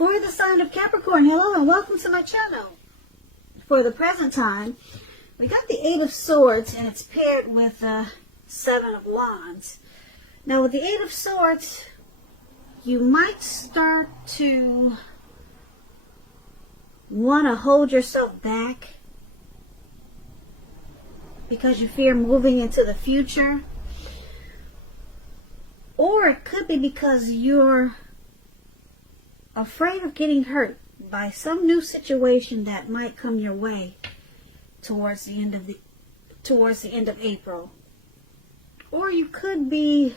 For the sign of Capricorn, hello and welcome to my channel. For the present time, we got the Eight of Swords and it's paired with the Seven of Wands. Now with the Eight of Swords, you might start to want to hold yourself back because you fear moving into the future. Or it could be because you're afraid of getting hurt by some new situation that might come your way towards the end of April. Or you could be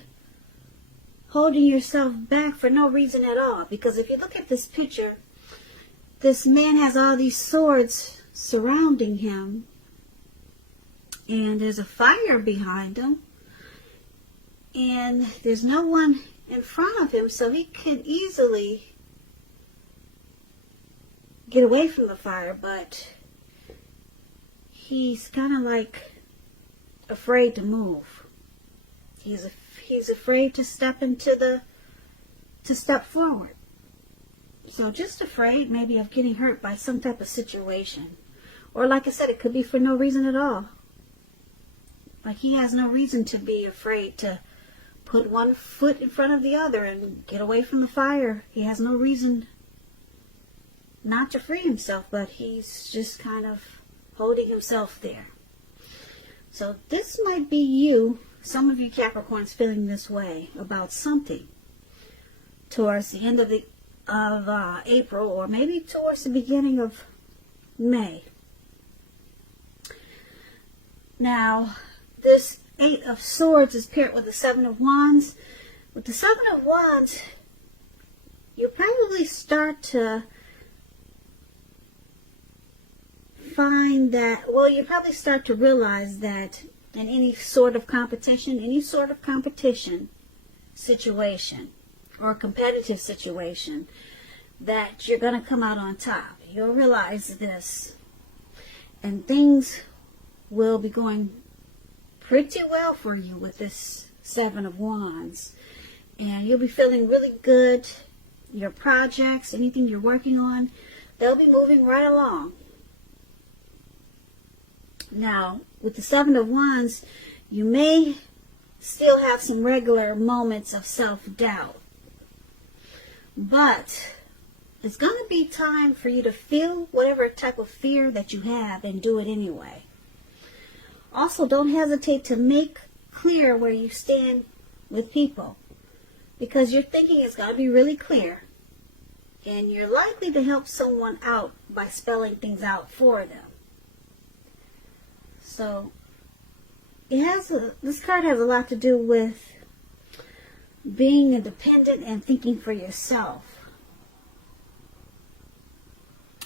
holding yourself back for no reason at all, because if you look at this picture, this man has all these swords surrounding him and there's a fire behind him and there's no one in front of him, so he could easily get away from the fire, but he's kind of like afraid to move. He's afraid to step forward. So just afraid maybe of getting hurt by some type of situation. Or like I said, it could be for no reason at all. Like he has no reason to be afraid to put one foot in front of the other and get away from the fire. He has no reason not to free himself, but he's just kind of holding himself there. So this might be you, some of you Capricorns, feeling this way about something towards the end of April, or maybe towards the beginning of May. Now, this Eight of Swords is paired with the Seven of Wands. With the Seven of Wands, you probably start to find that, well, you probably start to realize that in any sort of competition situation or competitive situation, that you're going to come out on top. You'll realize this, and things will be going pretty well for you with this Seven of Wands, and you'll be feeling really good. Your projects, anything you're working on, they'll be moving right along. Now, with the Seven of Wands, you may still have some regular moments of self-doubt, but it's going to be time for you to feel whatever type of fear that you have and do it anyway. Also, don't hesitate to make clear where you stand with people, because your thinking is going to be really clear, and you're likely to help someone out by spelling things out for them. So this card has a lot to do with being independent and thinking for yourself.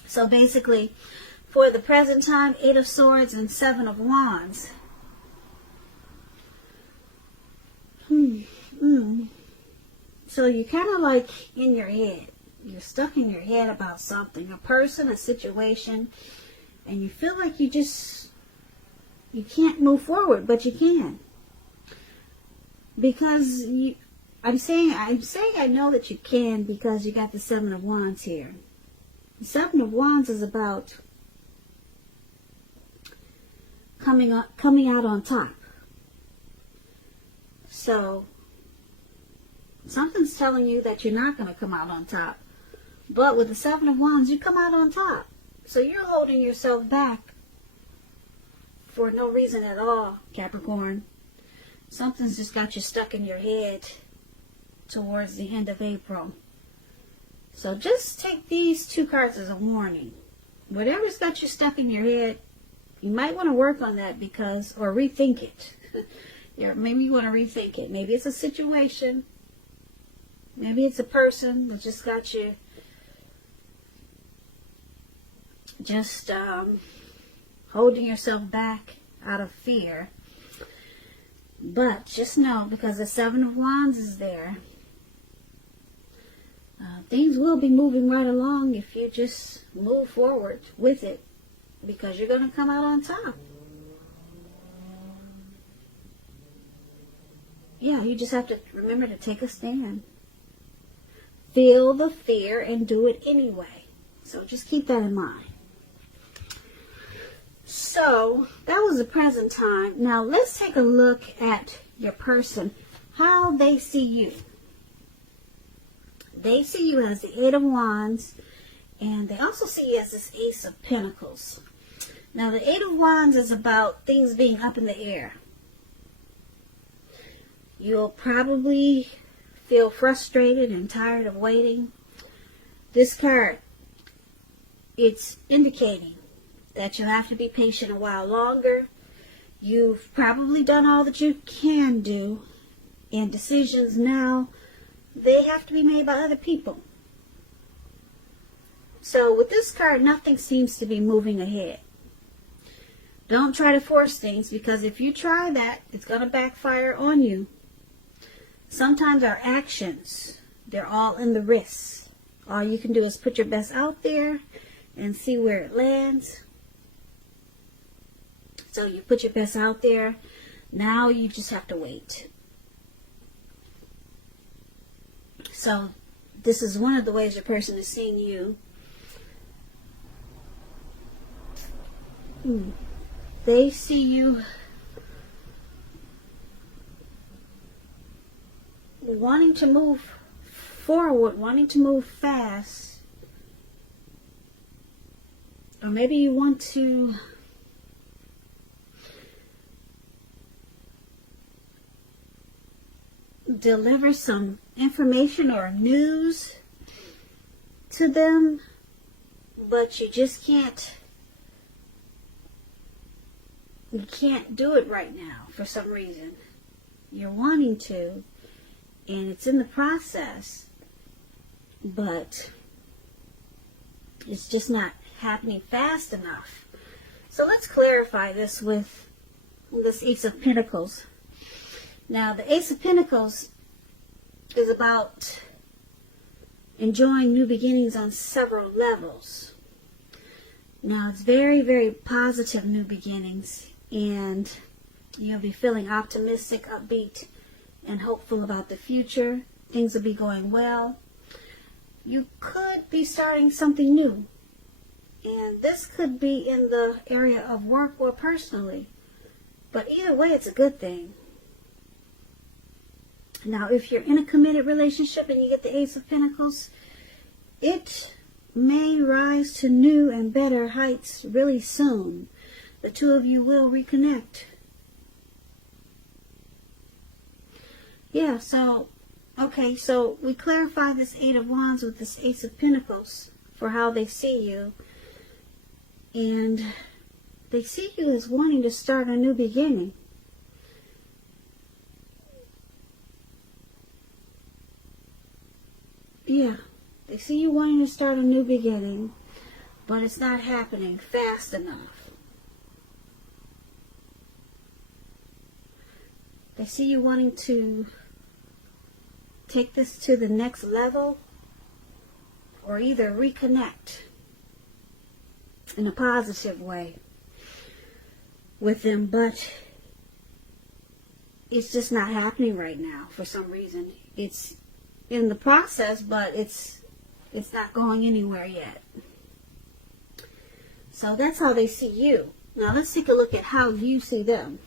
So basically, for the present time, Eight of Swords and Seven of Wands. So you're kind of like in your head. You're stuck in your head about something, a person, a situation, and you feel like you can't move forward, but you can. Because I'm saying I know that you can because you got the Seven of Wands here. The Seven of Wands is about coming out on top. So something's telling you that you're not going to come out on top. But with the Seven of Wands, you come out on top. So you're holding yourself back for no reason at all, Capricorn. Something's just got you stuck in your head towards the end of April. So just take these two cards as a warning. Whatever's got you stuck in your head, you might want to work on that, or rethink it. Maybe you want to rethink it. Maybe it's a situation. Maybe it's a person that just got you just holding yourself back out of fear. But just know, because the Seven of Wands is there, things will be moving right along if you just move forward with it, because you're going to come out on top. Yeah, you just have to remember to take a stand. feel the fear and do it anyway. So just keep that in mind. So that was the present time. Now let's take a look at your person, how they see you. They see you as the Eight of Wands, and they also see you as this Ace of Pentacles. Now the Eight of Wands is about things being up in the air. You'll probably feel frustrated and tired of waiting. This card, it's indicating that you'll have to be patient a while longer. You've probably done all that you can do, and decisions now, they have to be made by other people. So with this card, nothing seems to be moving ahead. Don't try to force things, because if you try that, it's going to backfire on you. Sometimes our actions, they're all in the wrists. All you can do is put your best out there and see where it lands. So you put your best out there. Now you just have to wait. So this is one of the ways your person is seeing you. They see you wanting to move forward, wanting to move fast. Or maybe you want to deliver some information or news to them, but you just can't do it right now for some reason. You're wanting to, and it's in the process, but it's just not happening fast enough. So let's clarify this with this Ace of Pentacles. Now, the Ace of Pentacles is about enjoying new beginnings on several levels. Now, it's very, very positive new beginnings, and you'll be feeling optimistic, upbeat, and hopeful about the future. Things will be going well. You could be starting something new, and this could be in the area of work or personally, but either way, it's a good thing. Now, if you're in a committed relationship and you get the Ace of Pentacles, it may rise to new and better heights really soon. The two of you will reconnect. Yeah, so, okay, so we clarify this Eight of Wands with this Ace of Pentacles for how they see you. And they see you as wanting to start a new beginning. Yeah, they see you wanting to start a new beginning, but it's not happening fast enough. They see you wanting to take this to the next level, or either reconnect in a positive way with them, but it's just not happening right now for some reason. It's in the process, but it's not going anywhere yet. So that's how they see you. Now let's take a look at how you see them.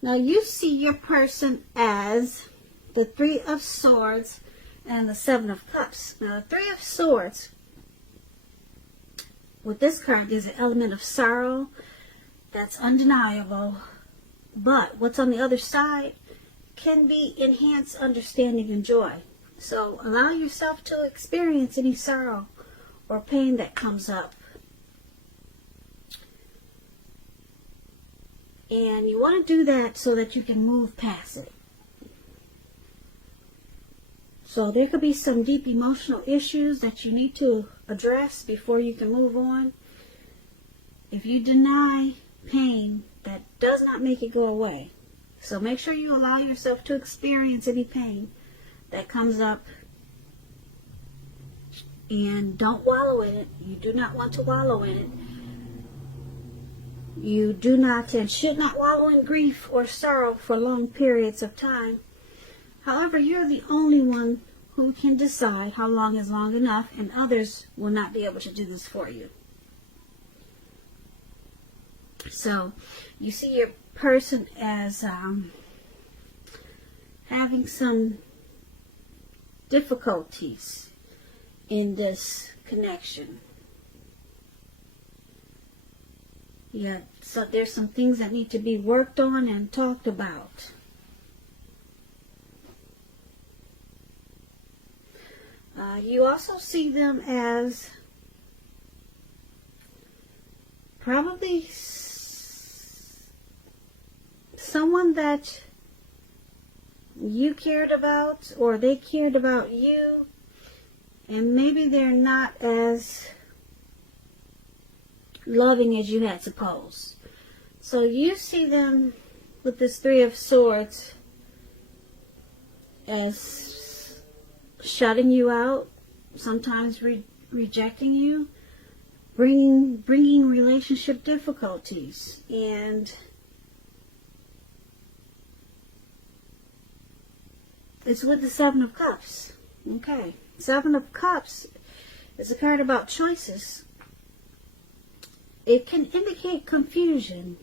Now you see your person as the Three of Swords and the Seven of Cups. Now the Three of Swords with this card is an element of sorrow that's undeniable, but what's on the other side can be enhanced understanding and joy. So allow yourself to experience any sorrow or pain that comes up. And you want to do that so that you can move past it. So there could be some deep emotional issues that you need to address before you can move on. If you deny pain, that does not make it go away. So make sure you allow yourself to experience any pain that comes up, and don't wallow in it. You do not want to wallow in it. You do not and should not wallow in grief or sorrow for long periods of time. However, you're the only one who can decide how long is long enough, and others will not be able to do this for you. So you see your person as having some difficulties in this connection. Yeah, so there's some things that need to be worked on and talked about. You also see them as probably someone that you cared about, or they cared about you, and maybe they're not as loving as you had supposed. So you see them with this Three of Swords as shutting you out, sometimes rejecting you, bringing relationship difficulties, and it's with the Seven of Cups. Okay, Seven of Cups is a card about choices. It can indicate confusion,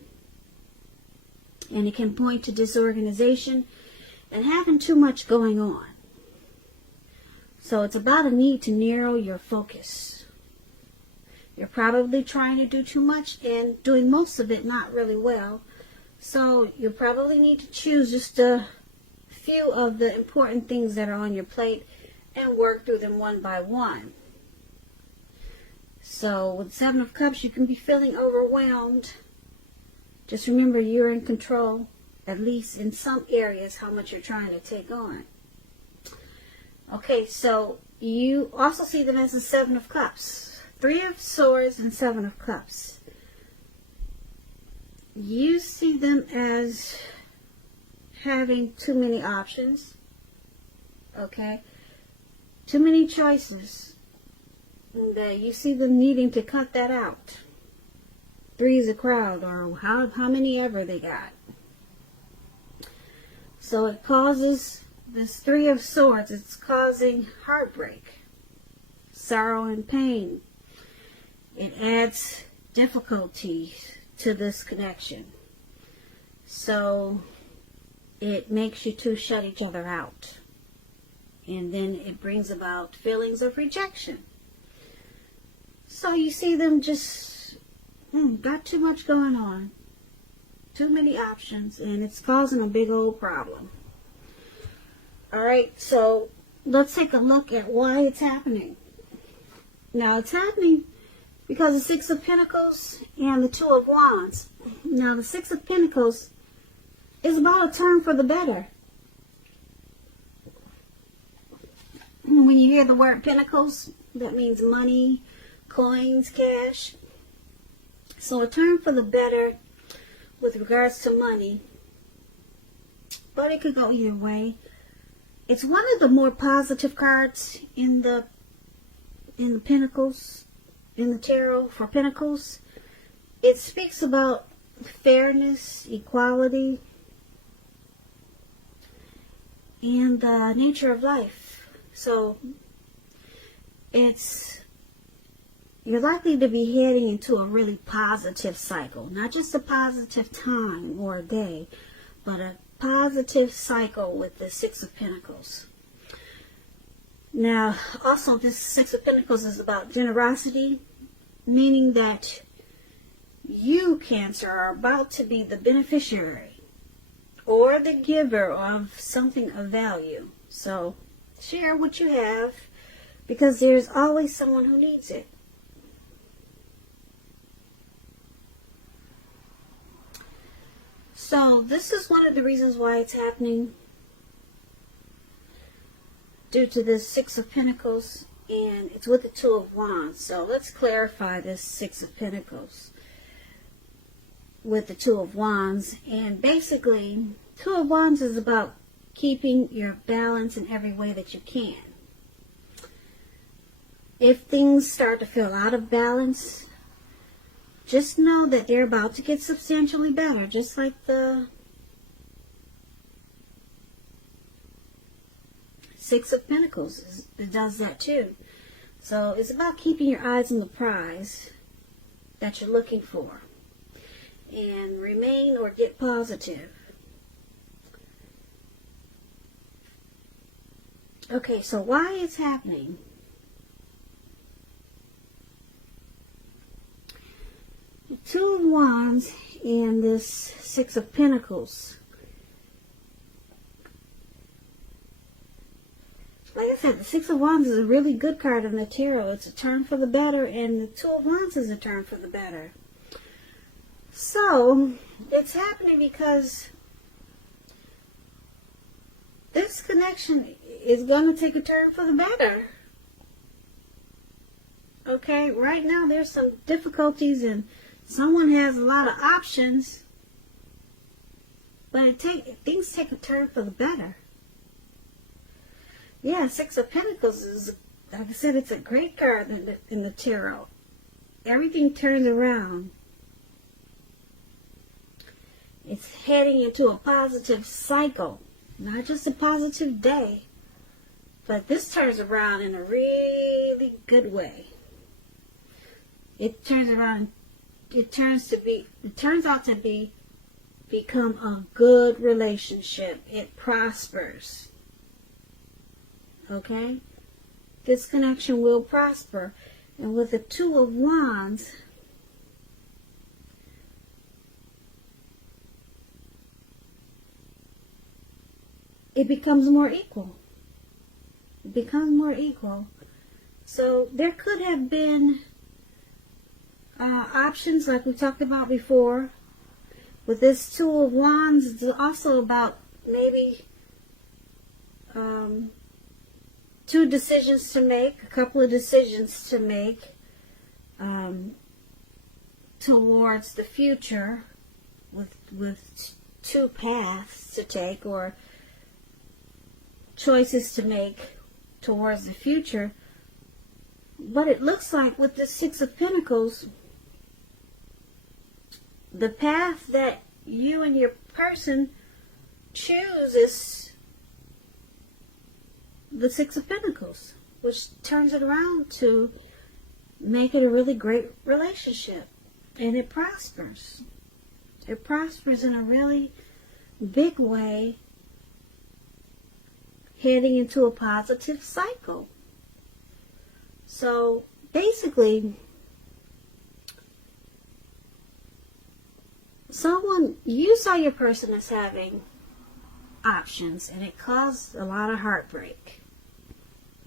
and it can point to disorganization and having too much going on. So it's about a need to narrow your focus. You're probably trying to do too much and doing most of it not really well. So you probably need to choose just a few of the important things that are on your plate and work through them one by one. So with Seven of Cups, you can be feeling overwhelmed. Just remember, you're in control, at least in some areas, how much you're trying to take on. Okay, so you also see them as the Seven of Cups. Three of Swords and Seven of Cups. You see them as having too many options. Okay? Too many choices. That you see them needing to cut that out. Three is a crowd, or how many ever they got. So it causes this Three of Swords. It's causing heartbreak, sorrow, and pain. It adds difficulty to this connection. So it makes you two shut each other out. And then it brings about feelings of rejection. So you see them just got too much going on. Too many options, and it's causing a big old problem. Alright, so let's take a look at why it's happening. Now it's happening because the Six of Pentacles and the Two of Wands. Now the Six of Pentacles is about a turn for the better. When you hear the word Pentacles, that means money, coins, cash. So a turn for the better with regards to money. But it could go either way. It's one of the more positive cards in the Pentacles, in the tarot for Pentacles. It speaks about fairness, equality, and the nature of life. So you're likely to be heading into a really positive cycle. Not just a positive time or a day, but a positive cycle with the Six of Pentacles. Now, also this Six of Pentacles is about generosity, meaning that you, Cancer, are about to be the beneficiary or the giver of something of value. So share what you have, because there's always someone who needs it. So this is one of the reasons why it's happening, due to this Six of Pentacles, and it's with the Two of Wands. So let's clarify this Six of Pentacles with the Two of Wands. And basically, Two of Wands is about keeping your balance in every way that you can. If things start to feel out of balance, just know that they're about to get substantially better, just like the Six of Pentacles, it does that too. So it's about keeping your eyes on the prize that you're looking for. And remain or get positive. Okay, so why it's happening? The Two of Wands and this Six of Pentacles. Like I said, the Six of Wands is a really good card in the tarot. It's a turn for the better, and the Two of Wands is a turn for the better. So, it's happening because this connection is going to take a turn for the better. Okay, right now there's some difficulties and someone has a lot of options, but things take a turn for the better. Yeah, Six of Pentacles is, like I said, it's a great card in the tarot. Everything turns around. It's heading into a positive cycle. Not just a positive day, but this turns around in a really good way. It turns around, it turns out to become a good relationship. It prospers. Okay? This connection will prosper. And with the Two of Wands, it becomes more equal. It becomes more equal. So there could have been options like we talked about before. With this Two of Wands, it's also about maybe two decisions to make, a couple of decisions to make towards the future with two paths to take or choices to make towards the future. But it looks like with the Six of Pentacles, the path that you and your person choose is the Six of Pentacles, which turns it around to make it a really great relationship. And it prospers. It prospers in a really big way, heading into a positive cycle. So basically, you saw your person as having options, and it caused a lot of heartbreak.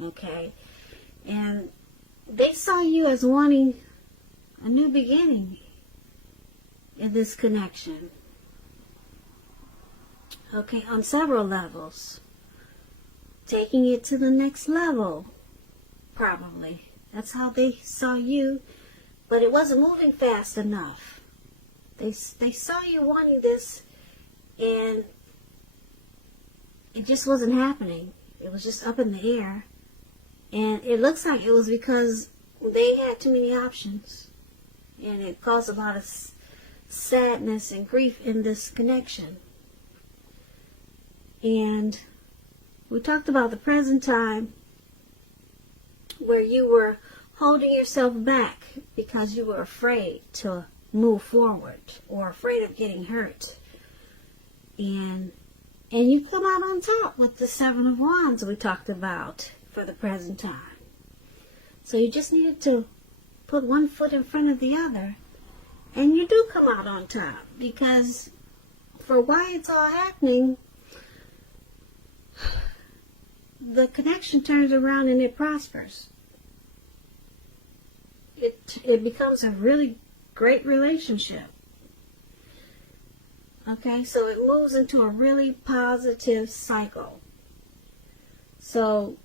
Okay? And they saw you as wanting a new beginning in this connection. Okay, on several levels. Taking it to the next level, probably. That's how they saw you, but it wasn't moving fast enough. They saw you wanting this, and it just wasn't happening. It was just up in the air, and it looks like it was because they had too many options, and it caused a lot of sadness and grief in this connection. And we talked about the present time where you were holding yourself back because you were afraid to move forward or afraid of getting hurt. And you come out on top with the Seven of Wands we talked about for the present time. So you just needed to put one foot in front of the other, and you do come out on top, because for why it's all happening, the connection turns around and it prospers. It becomes a really great relationship. Okay, so it moves into a really positive cycle. So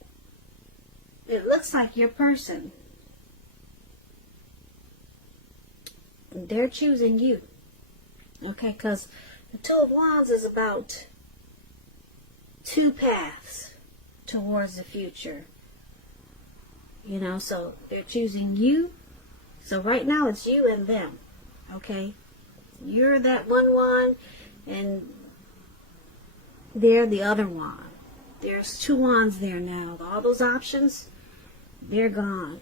it looks like your person, they're choosing you. Okay, because the Two of Wands is about two paths towards the future. You know, so they're choosing you. So right now it's you and them. Okay? You're that one, and they're the other one. There's 2 wands there now. All those options, they're gone.